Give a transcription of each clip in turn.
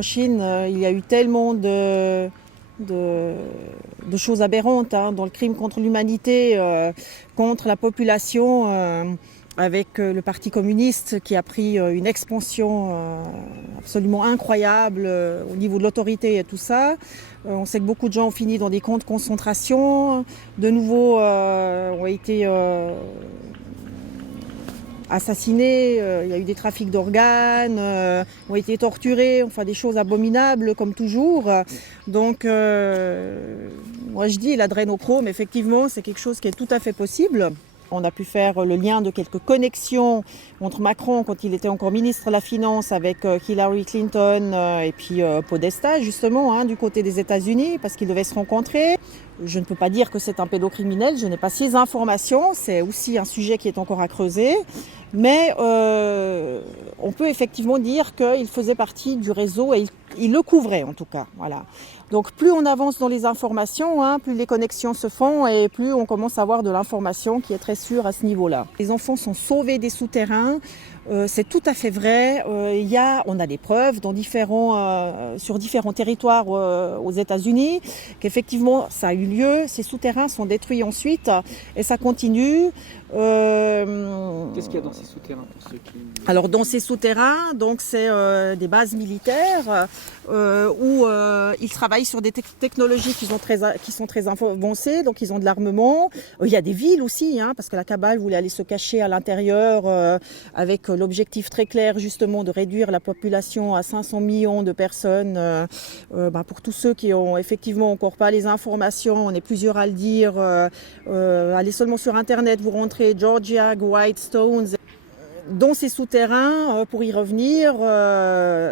en Chine, il y a eu tellement de choses aberrantes dans le crime contre l'humanité, contre la population, avec le Parti communiste qui a pris une expansion absolument incroyable au niveau de l'autorité et tout ça. On sait que beaucoup de gens ont fini dans des camps de concentration, de nouveau ont été assassinés, il y a eu des trafics d'organes, ont été torturés, enfin des choses abominables comme toujours. Donc moi je dis l'adrénochrome, effectivement c'est quelque chose qui est tout à fait possible. On a pu faire le lien de quelques connexions entre Macron, quand il était encore ministre de la Finance, avec Hillary Clinton et puis Podesta, justement, du côté des États-Unis, parce qu'ils devaient se rencontrer. Je ne peux pas dire que c'est un pédocriminel, je n'ai pas ces informations, c'est aussi un sujet qui est encore à creuser. Mais on peut effectivement dire qu'il faisait partie du réseau et il le couvrait en tout cas. Voilà. Donc plus on avance dans les informations, plus les connexions se font et plus on commence à avoir de l'information qui est très sûre à ce niveau-là. Les enfants sont sauvés des souterrains, c'est tout à fait vrai. On a des preuves sur différents territoires aux États-Unis qu'effectivement ça a eu lieu. Ces souterrains sont détruits ensuite et ça continue. Qu'est-ce qu'il y a dans ces souterrains pour ceux qui... Alors dans ces souterrains, donc c'est des bases militaires où ils travaillent sur des technologies qui sont très avancées, donc ils ont de l'armement. Il y a des villes aussi, parce que la Kabbale voulait aller se cacher à l'intérieur avec l'objectif très clair justement de réduire la population à 500 millions de personnes. Pour tous ceux qui ont effectivement encore pas les informations, on est plusieurs à le dire, allez seulement sur internet, vous rentrez Georgia, Whitestones. Dans ces souterrains, pour y revenir,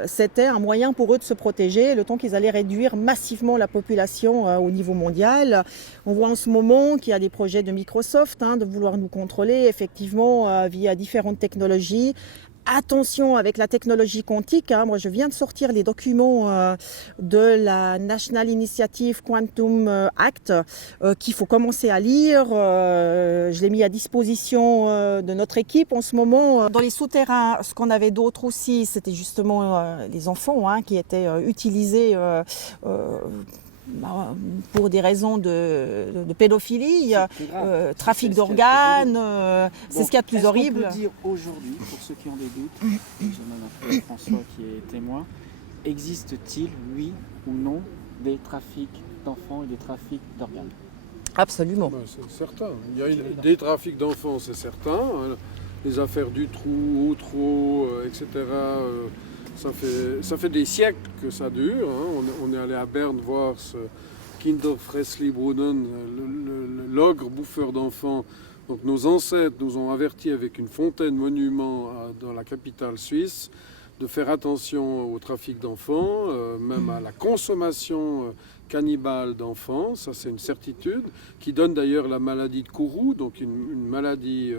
c'était un moyen pour eux de se protéger, le temps qu'ils allaient réduire massivement la population au niveau mondial. On voit en ce moment qu'il y a des projets de Microsoft de vouloir nous contrôler, effectivement, via différentes technologies. Attention avec la technologie quantique. Moi, je viens de sortir les documents de la National Initiative Quantum Act qu'il faut commencer à lire. Je l'ai mis à disposition de notre équipe en ce moment. Dans les souterrains, ce qu'on avait d'autre aussi, c'était justement les enfants qui étaient utilisés pour des raisons de pédophilie, trafic d'organes, c'est ce qu'il y a de plus horrible. Est-ce qu'on peut dire aujourd'hui, pour ceux qui ont des doutes, j'ai même un frère François qui est témoin, existe-t-il, oui ou non, des trafics d'enfants et des trafics d'organes? Absolument. C'est certain. Il y a des trafics d'enfants, c'est certain. Les affaires du trou, au trou, etc. Ça fait des siècles que ça dure. On est allé à Berne voir ce Kinderfressli-Brunnen, l'ogre bouffeur d'enfants. Donc nos ancêtres nous ont avertis avec une fontaine monument dans la capitale suisse de faire attention au trafic d'enfants, même à la consommation cannibale d'enfants. Ça c'est une certitude, qui donne d'ailleurs la maladie de Kourou, donc une maladie...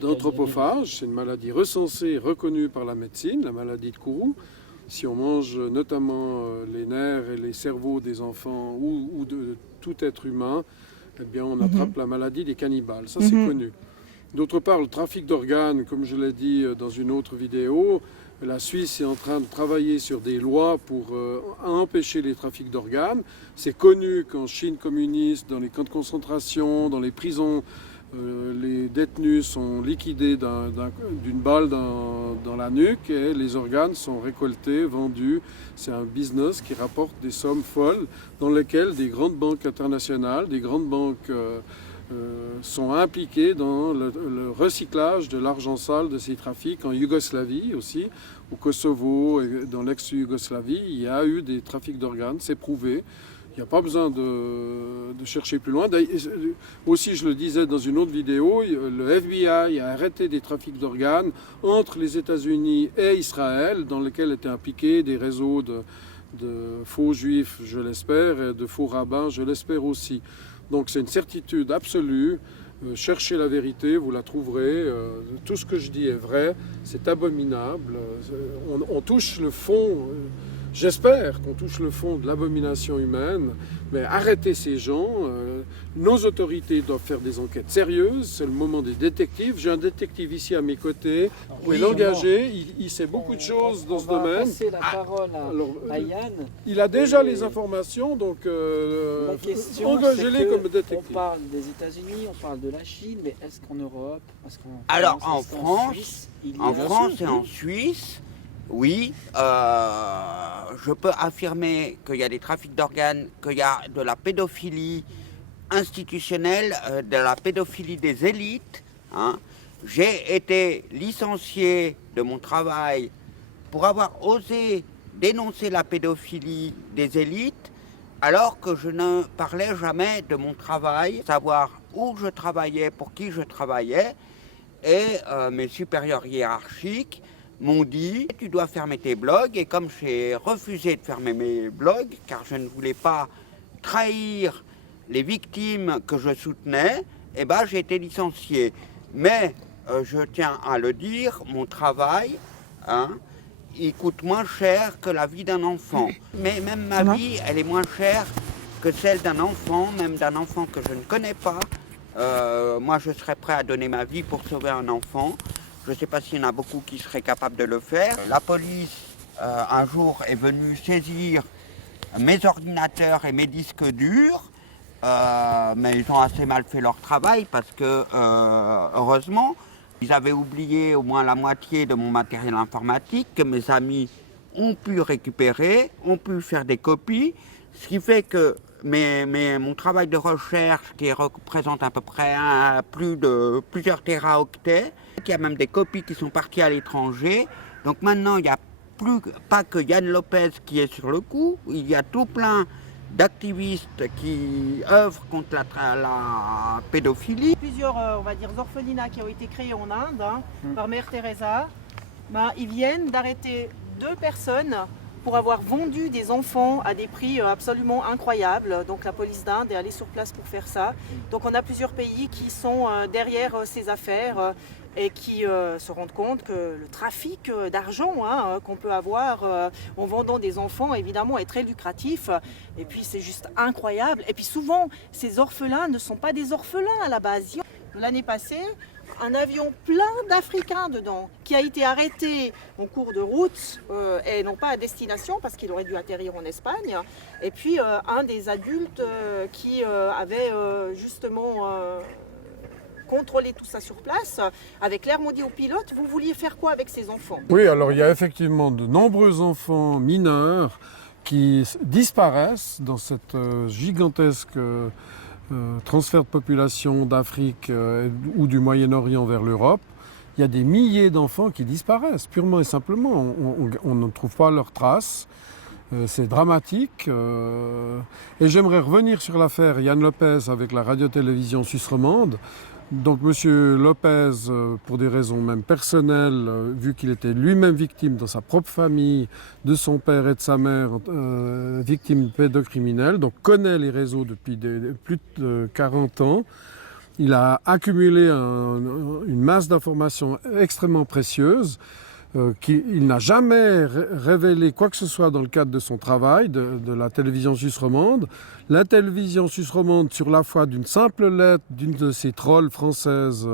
d'anthropophage, c'est une maladie recensée et reconnue par la médecine, la maladie de Kourou. Si on mange notamment les nerfs et les cerveaux des enfants ou de tout être humain, eh bien on attrape la maladie des cannibales. Ça c'est connu. D'autre part, le trafic d'organes, comme je l'ai dit dans une autre vidéo, la Suisse est en train de travailler sur des lois pour empêcher les trafics d'organes. C'est connu qu'en Chine communiste, dans les camps de concentration, dans les prisons, les détenus sont liquidés d'une balle dans la nuque et les organes sont récoltés, vendus. C'est un business qui rapporte des sommes folles dans lesquelles des grandes banques internationales, des grandes banques sont impliquées dans le recyclage de l'argent sale de ces trafics en Yougoslavie aussi, au Kosovo et dans l'ex-Yougoslavie. Il y a eu des trafics d'organes, c'est prouvé. Il n'y a pas besoin de chercher plus loin. Aussi, je le disais dans une autre vidéo, le FBI a arrêté des trafics d'organes entre les États-Unis et Israël, dans lesquels étaient impliqués des réseaux de faux juifs, je l'espère, et de faux rabbins, je l'espère aussi. Donc c'est une certitude absolue. Cherchez la vérité, vous la trouverez. Tout ce que je dis est vrai, c'est abominable. On touche le fond J'espère qu'on touche le fond de l'abomination humaine, mais arrêtez ces gens. Nos autorités doivent faire des enquêtes sérieuses. C'est le moment des détectives. J'ai un détective ici à mes côtés. Vous pouvez l'engager. Il sait beaucoup de choses dans ce domaine. On va passer la parole à Yann. Il a déjà les informations, donc Ma question, engagez-les c'est que comme détective. on parle des États-Unis, on parle de la Chine, mais est-ce qu'en Europe, Alors en France, Suisse, il y a en la France chose, et oui. en Suisse, oui, je peux affirmer qu'il y a des trafics d'organes, qu'il y a de la pédophilie institutionnelle, de la pédophilie des élites. Hein. J'ai été licencié de mon travail pour avoir osé dénoncer la pédophilie des élites, alors que je ne parlais jamais de mon travail, savoir où je travaillais, pour qui je travaillais, et mes supérieurs hiérarchiques m'ont dit « tu dois fermer tes blogs », et comme j'ai refusé de fermer mes blogs, car je ne voulais pas trahir les victimes que je soutenais, eh ben, j'ai été licencié. Mais je tiens à le dire, mon travail, hein, il coûte moins cher que la vie d'un enfant. Mais même ma vie, elle est moins chère que celle d'un enfant, même d'un enfant que je ne connais pas. Moi, je serais prêt à donner ma vie pour sauver un enfant. Je ne sais pas s'il y en a beaucoup qui seraient capables de le faire. La police, un jour, est venue saisir mes ordinateurs et mes disques durs. Mais ils ont assez mal fait leur travail parce que, heureusement, ils avaient oublié au moins la moitié de mon matériel informatique que mes amis ont pu récupérer, ont pu faire des copies, ce qui fait que mon travail de recherche, qui représente à peu près plusieurs téraoctets, il y a même des copies qui sont parties à l'étranger. Donc maintenant, il n'y a pas que Yann Lopez qui est sur le coup, il y a tout plein d'activistes qui œuvrent contre la pédophilie. Plusieurs, on va dire, orphelinats qui ont été créés en Inde par Mère Teresa. Ils viennent d'arrêter 2 personnes pour avoir vendu des enfants à des prix absolument incroyables. Donc la police d'Inde est allée sur place pour faire ça. Donc on a plusieurs pays qui sont derrière ces affaires et qui se rendent compte que le trafic d'argent qu'on peut avoir en vendant des enfants, évidemment, est très lucratif. Et puis c'est juste incroyable. Et puis souvent, ces orphelins ne sont pas des orphelins à la base. L'année passée, un avion plein d'Africains dedans, qui a été arrêté en cours de route et non pas à destination parce qu'il aurait dû atterrir en Espagne. Et puis un des adultes qui avait justement contrôlé tout ça sur place, avec l'air dit au pilote, vous vouliez faire quoi avec ces enfants? Oui, alors il y a effectivement de nombreux enfants mineurs qui disparaissent dans cette gigantesque transfert de population d'Afrique ou du Moyen-Orient vers l'Europe. Il y a des milliers d'enfants qui disparaissent, purement et simplement. On ne trouve pas leurs traces. C'est dramatique. Et j'aimerais revenir sur l'affaire Yann Lopez avec la radio-télévision suisse romande. Donc M. Lopez, pour des raisons même personnelles, vu qu'il était lui-même victime dans sa propre famille, de son père et de sa mère, victime pédocriminelle, donc connaît les réseaux depuis plus de 40 ans. Il a accumulé une masse d'informations extrêmement précieuses. Il n'a jamais révélé quoi que ce soit dans le cadre de son travail, de la télévision suisse romande. La télévision suisse romande, sur la foi d'une simple lettre d'une de ces trolls françaises,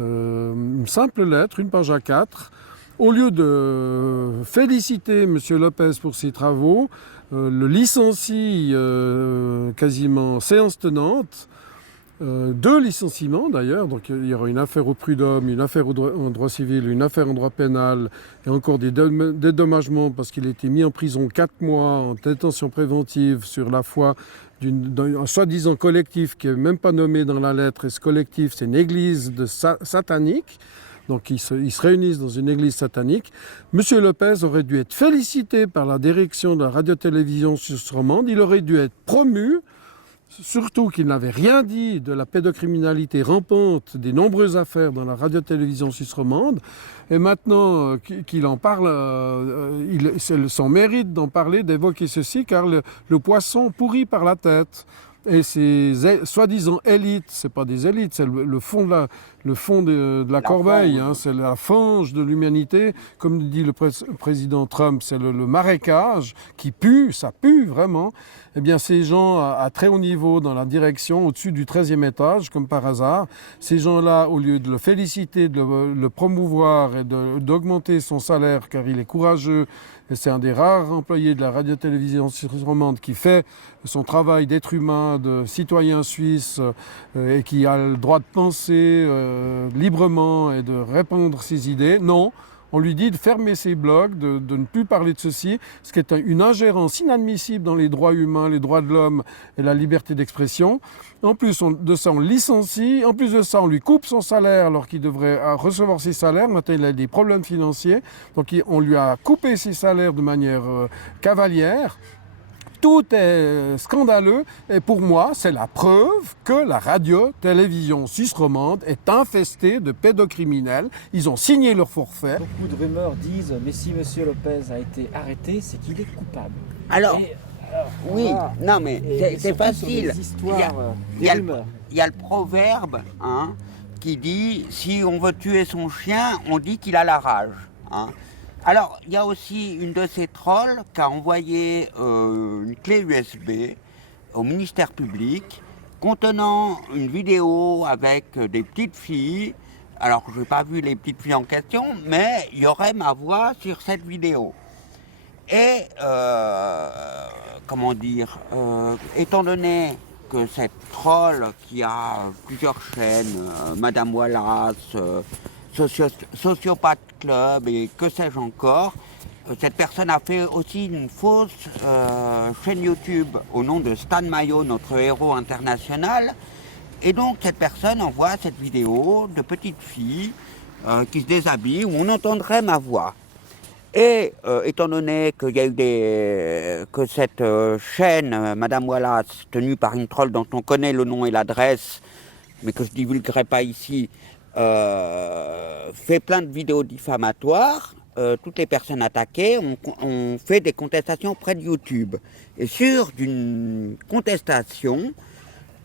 une simple lettre, une page A4, au lieu de féliciter M. Lopez pour ses travaux, le licencie quasiment séance tenante. 2 licenciements d'ailleurs, donc il y aura une affaire au prud'homme, une affaire en droit civil, une affaire en droit pénal et encore des dédommagements parce qu'il a été mis en prison 4 mois en détention préventive sur la foi d'un soi-disant collectif qui n'est même pas nommé dans la lettre, et ce collectif c'est une église satanique. Donc ils se réunissent dans une église satanique. Monsieur Lopez aurait dû être félicité par la direction de la radio-télévision suisse romande, il aurait dû être promu. Surtout qu'il n'avait rien dit de la pédocriminalité rampante des nombreuses affaires dans la radio-télévision suisse romande. Et maintenant qu'il en parle, c'est son mérite d'en parler, d'évoquer ceci, car le poisson pourrit par la tête. Et ces soi-disant élites, ce n'est pas des élites, c'est le fond le fond de la corbeille, hein, c'est la fange de l'humanité. Comme dit le président Trump, c'est le marécage qui pue, ça pue vraiment. Eh bien, ces gens à très haut niveau dans la direction, au-dessus du 13e étage, comme par hasard, ces gens-là, au lieu de le féliciter, de le promouvoir et d'augmenter son salaire, car il est courageux, et c'est un des rares employés de la radio-télévision romande qui fait son travail d'être humain, de citoyen suisse, et qui a le droit de penser librement et de répandre ses idées. Non, on lui dit de fermer ses blogs, de ne plus parler de ceci, ce qui est une ingérence inadmissible dans les droits humains, les droits de l'homme et la liberté d'expression. En plus de ça, on licencie. En plus de ça, on lui coupe son salaire alors qu'il devrait recevoir ses salaires. Maintenant, il a des problèmes financiers. Donc, on lui a coupé ses salaires de manière cavalière. Tout est scandaleux et pour moi, c'est la preuve que la radio-télévision suisse romande est infestée de pédocriminels. Ils ont signé leur forfait. Beaucoup de rumeurs disent mais si M. Lopez a été arrêté, c'est qu'il est coupable. Alors, oui, voilà. non mais c'est facile. Il y a le proverbe hein, qui dit si on veut tuer son chien, on dit qu'il a la rage. Hein. Alors, il y a aussi une de ces trolls qui a envoyé une clé USB au ministère public contenant une vidéo avec des petites filles. Alors, je n'ai pas vu les petites filles en question, mais il y aurait ma voix sur cette vidéo. Et, comment dire, étant donné que cette troll qui a plusieurs chaînes, Madame Wallace, Sociopathe Club et que sais-je encore, cette personne a fait aussi une fausse chaîne YouTube au nom de Stan Mayo, notre héros international. Et donc cette personne envoie cette vidéo de petites filles qui se déshabillent où on entendrait ma voix. Et étant donné qu'il y a eu que cette chaîne, Madame Wallace, tenue par une troll dont on connaît le nom et l'adresse, mais que je ne divulguerai pas ici, fait plein de vidéos diffamatoires, toutes les personnes attaquées ont fait des contestations auprès de YouTube. Et sur une contestation,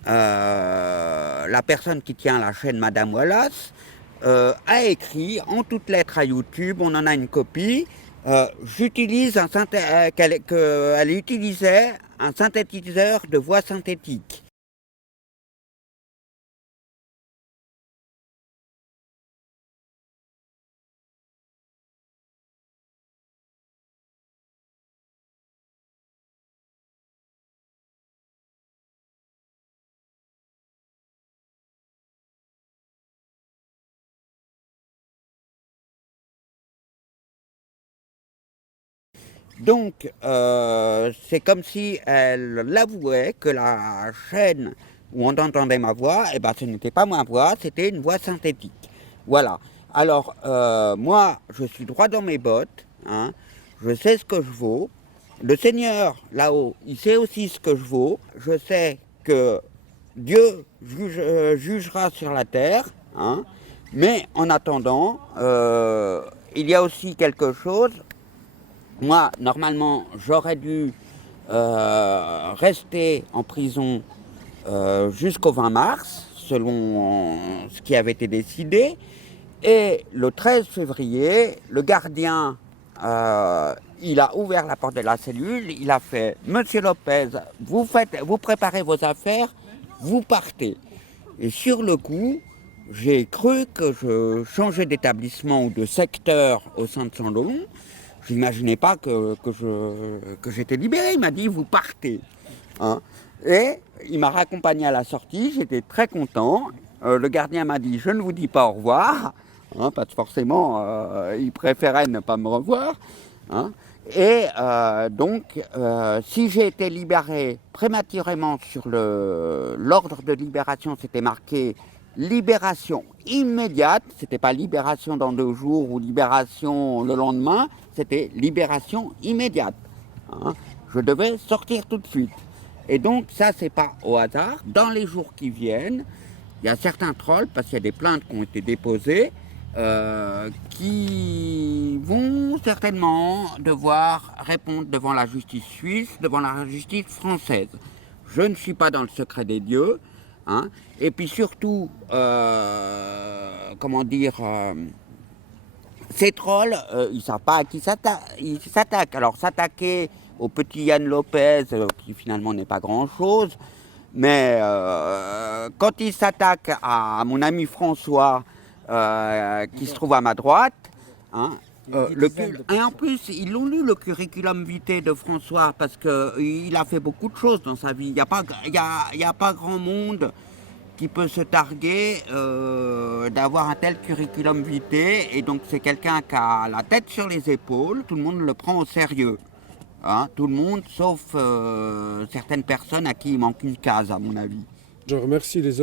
la personne qui tient la chaîne Madame Wallace a écrit en toutes lettres à YouTube, on en a une copie, qu'elle utilisait un synthétiseur de voix synthétique. Donc, c'est comme si elle l'avouait que la chaîne où on entendait ma voix, eh ben, ce n'était pas ma voix, c'était une voix synthétique. Voilà. Alors, moi, je suis droit dans mes bottes, hein, je sais ce que je vaux. Le Seigneur, là-haut, il sait aussi ce que je vaux. Je sais que Dieu jugera sur la terre, hein, mais en attendant, il y a aussi quelque chose. Moi, normalement, j'aurais dû rester en prison jusqu'au 20 mars, selon ce qui avait été décidé. Et le 13 février, le gardien, il a ouvert la porte de la cellule, il a fait « Monsieur Lopez, vous préparez vos affaires, vous partez ». Et sur le coup, j'ai cru que je changeais d'établissement ou de secteur au sein de Saint-Lô. Je n'imaginais pas que j'étais libéré. Il m'a dit, vous partez. Hein. Et il m'a raccompagné à la sortie. J'étais très content. Le gardien m'a dit, je ne vous dis pas au revoir. Hein, parce que forcément, il préférait ne pas me revoir. Hein. Et donc, si j'ai été libéré prématurément sur l'ordre de libération, c'était marqué libération immédiate, c'était pas libération dans 2 jours ou libération le lendemain, c'était libération immédiate. Hein. Je devais sortir tout de suite. Et donc ça, c'est pas au hasard. Dans les jours qui viennent, il y a certains trolls, parce qu'il y a des plaintes qui ont été déposées, qui vont certainement devoir répondre devant la justice suisse, devant la justice française. Je ne suis pas dans le secret des dieux. Hein. Et puis surtout, ces trolls, ils ne savent pas à qui ils s'attaquent. Alors s'attaquer au petit Yann Lopez, qui finalement n'est pas grand-chose, mais quand ils s'attaquent à mon ami François, qui se trouve à ma droite, hein, et en plus, ils l'ont lu le curriculum vitae de François parce qu'il a fait beaucoup de choses dans sa vie. Il n'y a pas grand monde qui peut se targuer d'avoir un tel curriculum vitae. Et donc c'est quelqu'un qui a la tête sur les épaules, tout le monde le prend au sérieux. Hein, tout le monde, sauf certaines personnes à qui il manque une case, à mon avis. Je remercie les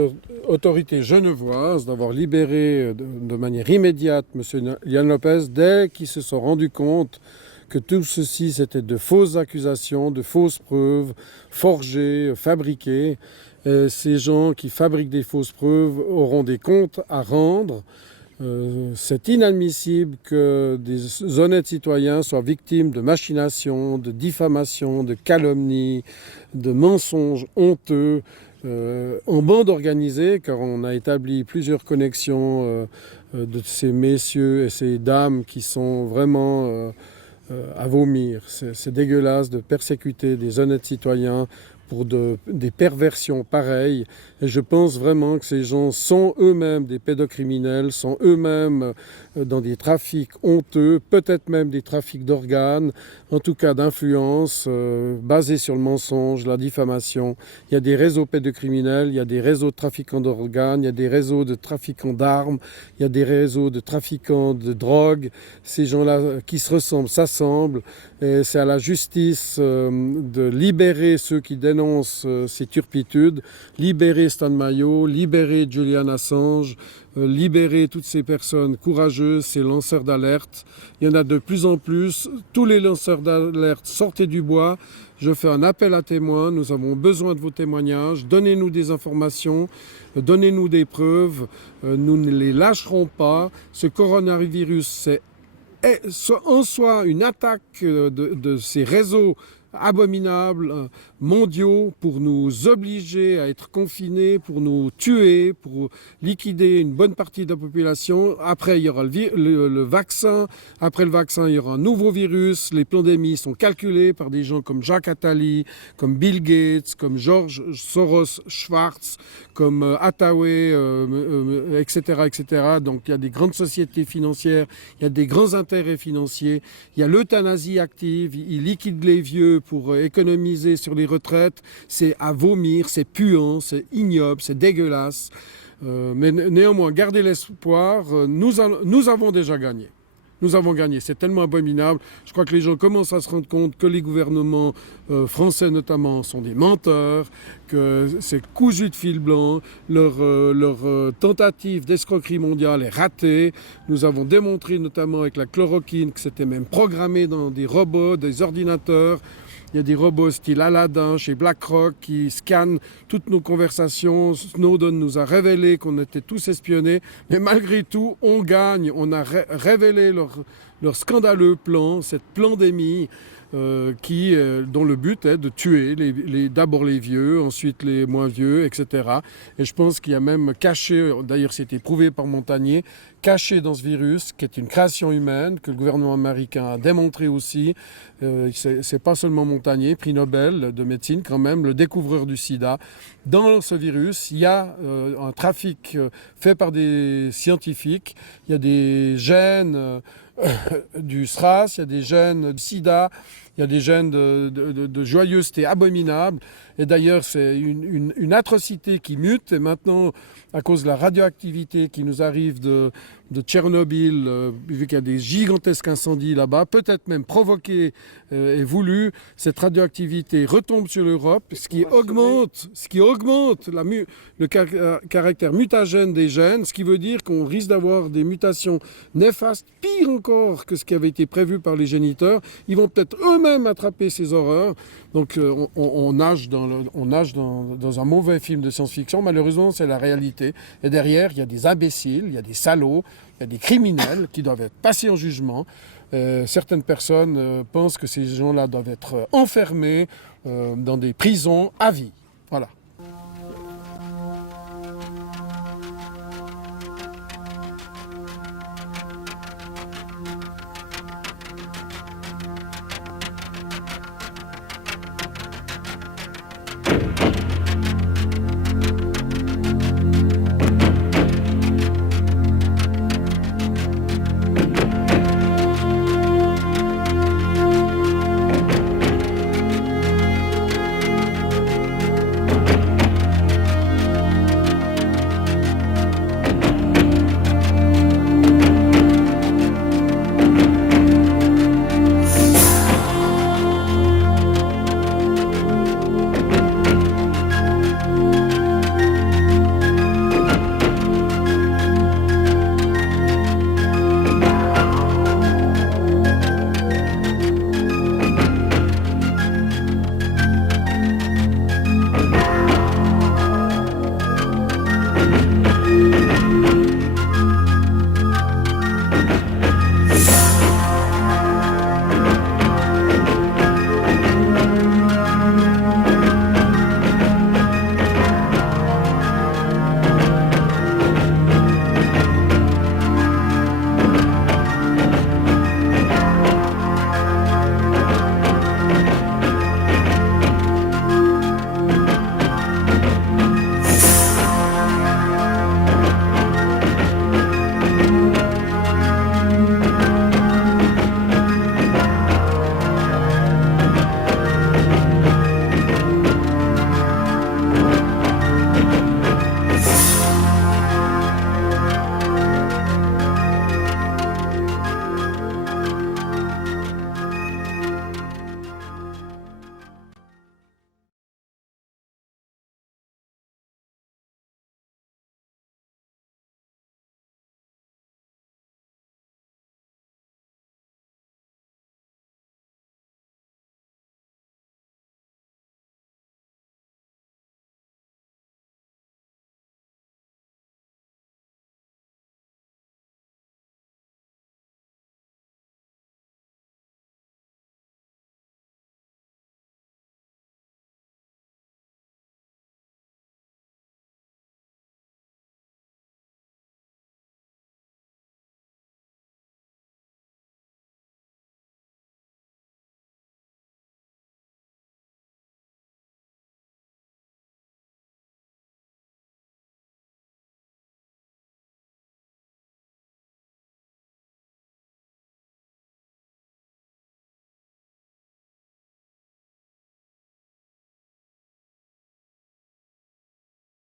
autorités genevoises d'avoir libéré de manière immédiate M. Yann Lopez dès qu'ils se sont rendus compte que tout ceci c'était de fausses accusations, de fausses preuves, forgées, fabriquées. Et ces gens qui fabriquent des fausses preuves auront des comptes à rendre. C'est inadmissible que des honnêtes citoyens soient victimes de machinations, de diffamations, de calomnies, de mensonges honteux. En bande organisée, car on a établi plusieurs connexions de ces messieurs et ces dames qui sont vraiment à vomir. C'est dégueulasse de persécuter des honnêtes citoyens pour des perversions pareilles. Et je pense vraiment que ces gens sont eux-mêmes des pédocriminels, sont eux-mêmes dans des trafics honteux, peut-être même des trafics d'organes, en tout cas d'influence, basés sur le mensonge, la diffamation. Il y a des réseaux pédocriminels, il y a des réseaux de trafiquants d'organes, il y a des réseaux de trafiquants d'armes, il y a des réseaux de trafiquants de drogue. Ces gens-là qui se ressemblent s'assemblent. Et c'est à la justice de libérer ceux qui dénoncent ces turpitudes, libérer Stan Mayo, libérer Julian Assange, libérer toutes ces personnes courageuses, ces lanceurs d'alerte. Il y en a de plus en plus. Tous les lanceurs d'alerte, sortez du bois. Je fais un appel à témoins. Nous avons besoin de vos témoignages. Donnez-nous des informations. Donnez-nous des preuves. Nous ne les lâcherons pas. Ce coronavirus, c'est en soi une attaque de ces réseaux abominables, mondiaux, pour nous obliger à être confinés, pour nous tuer, pour liquider une bonne partie de la population. Après, il y aura le vaccin. Après le vaccin, il y aura un nouveau virus. Les pandémies sont calculées par des gens comme Jacques Attali, comme Bill Gates, comme George Soros Schwartz, comme Hathaway, etc., etc. Donc il y a des grandes sociétés financières, il y a des grands intérêts financiers, il y a l'euthanasie active, ils liquident les vieux pour économiser sur les retraites. C'est à vomir, c'est puant, c'est ignoble, c'est dégueulasse. Mais néanmoins, gardez l'espoir, nous avons déjà gagné. Nous avons gagné, c'est tellement abominable. Je crois que les gens commencent à se rendre compte que les gouvernements français notamment sont des menteurs, que c'est cousu de fil blanc, leur tentative d'escroquerie mondiale est ratée. Nous avons démontré notamment avec la chloroquine que c'était même programmé dans des robots, des ordinateurs. Il y a des robots style Aladdin chez BlackRock qui scannent toutes nos conversations. Snowden nous a révélé qu'on était tous espionnés. Mais malgré tout, on gagne. On a révélé leur scandaleux plan, cette pandémie dont le but est de tuer d'abord les vieux, ensuite les moins vieux, etc. Et je pense qu'il y a même caché, d'ailleurs c'était prouvé par Montagnier, caché dans ce virus, qui est une création humaine, que le gouvernement américain a démontré aussi. C'est pas seulement Montagnier, prix Nobel de médecine quand même, le découvreur du sida. Dans ce virus, il y a un trafic fait par des scientifiques, il y a des gènes du SRAS, il y a des gènes du sida, il y a des gènes de joyeuseté abominable. Et d'ailleurs, c'est une atrocité qui mute. Et maintenant, à cause de la radioactivité qui nous arrive de Tchernobyl, vu qu'il y a des gigantesques incendies là-bas, peut-être même provoqués et voulus, cette radioactivité retombe sur l'Europe, ce qui augmente le caractère mutagène des gènes, ce qui veut dire qu'on risque d'avoir des mutations néfastes, pire encore que ce qui avait été prévu par les géniteurs. Ils vont peut-être eux-mêmes attraper ces horreurs. Donc on nage dans un mauvais film de science-fiction. Malheureusement, c'est la réalité. Et derrière, il y a des imbéciles, il y a des salauds, il y a des criminels qui doivent être passés en jugement. Certaines personnes pensent que ces gens-là doivent être enfermés dans des prisons à vie. Voilà.